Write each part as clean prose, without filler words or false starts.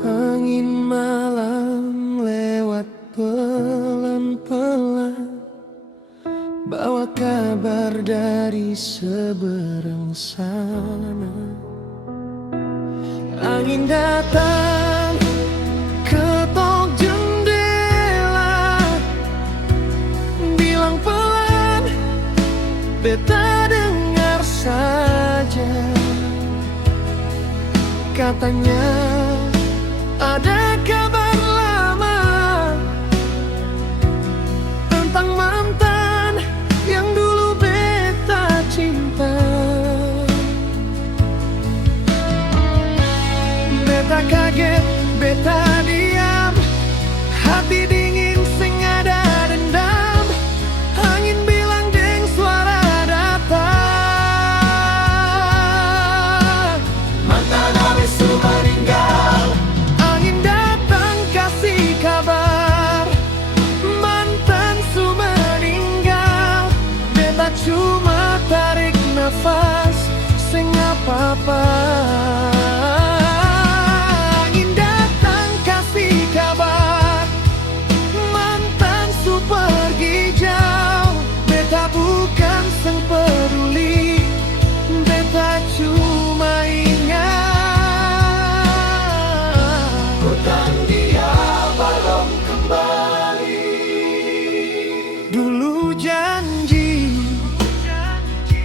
Angin malam lewat pelan-pelan, bawa kabar dari seberang sana. Angin datang ketok jendela, bilang pelan, beta dengar saja. Katanya ada kabar lama tentang mantan yang dulu beta cinta. Beta kaget, beta diam, hati dingin sing ada dendam. Angin bilang deng suara datang, mantan habis meninggal. Angin datang kasih kabar, mantan su meninggal. Beta cuma tarik nafas, sing apa-apa. Angin datang kasih kabar, mantan su pergi jauh. Beta bukan sing peduli, beta cuma ingat hutang dia belum kembali. Dulu janji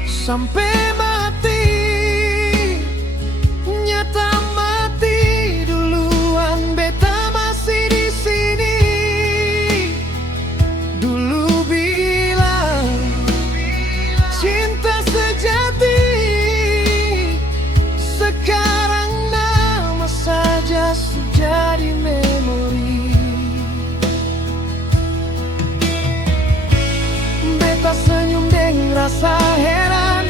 sampai mati, nyata mati duluan. Beta masih di sini. Dulu bilang cinta sejati, sekarang nama saja jadi memori. Beta senyum dengan rasa heran,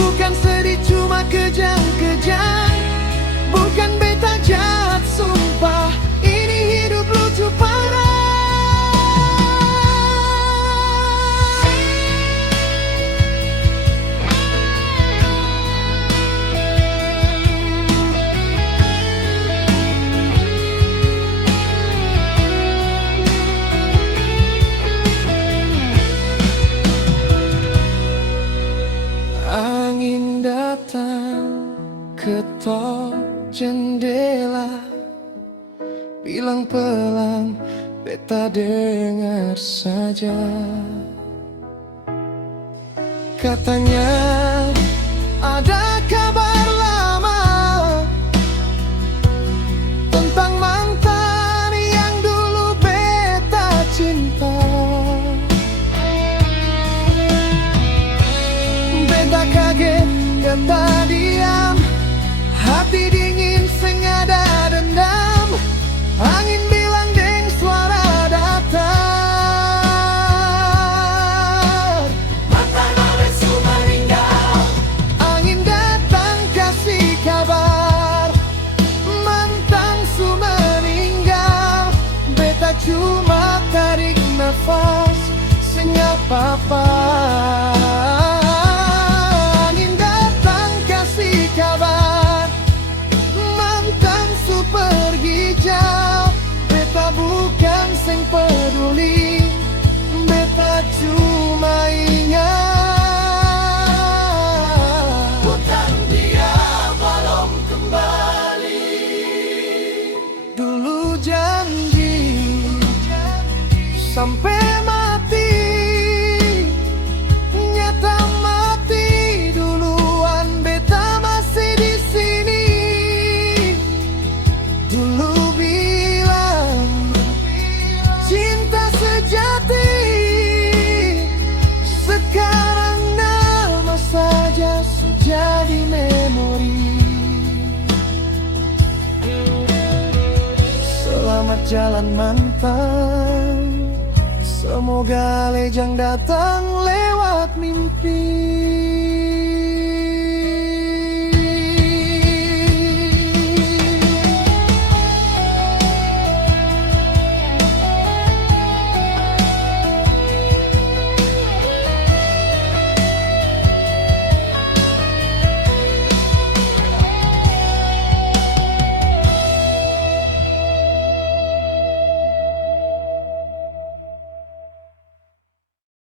bukan sedih cuma kejang-kejang. Bukan beta jahat sumpah, ini hidup lucu parah. Angin datang ketok jendela, bilang pelan, beta dengar saja. Katanya ada kabar lama tentang mantan yang dulu beta cinta. Beta kaget, beta diam, hati dingin sing ada dendam. Angin bilang deng suara datar, mantan habis meninggal. Angin datang kasih kabar, mantan su meninggal. Beta cuma tarik nafas, sing apa-apa. Angin datang kasih kabar, mantan su pergi jauh. Beta bukan sing peduli, beta cuma ingat hutang dia belum kembali. Dulu janji sampai mati, nyata mati duluan. Beta masih di sini. Dulu bilang cinta sejati, sekarang nama saja jadi memori. Selamat jalan mantan, semoga lejang datang lewat mimpi.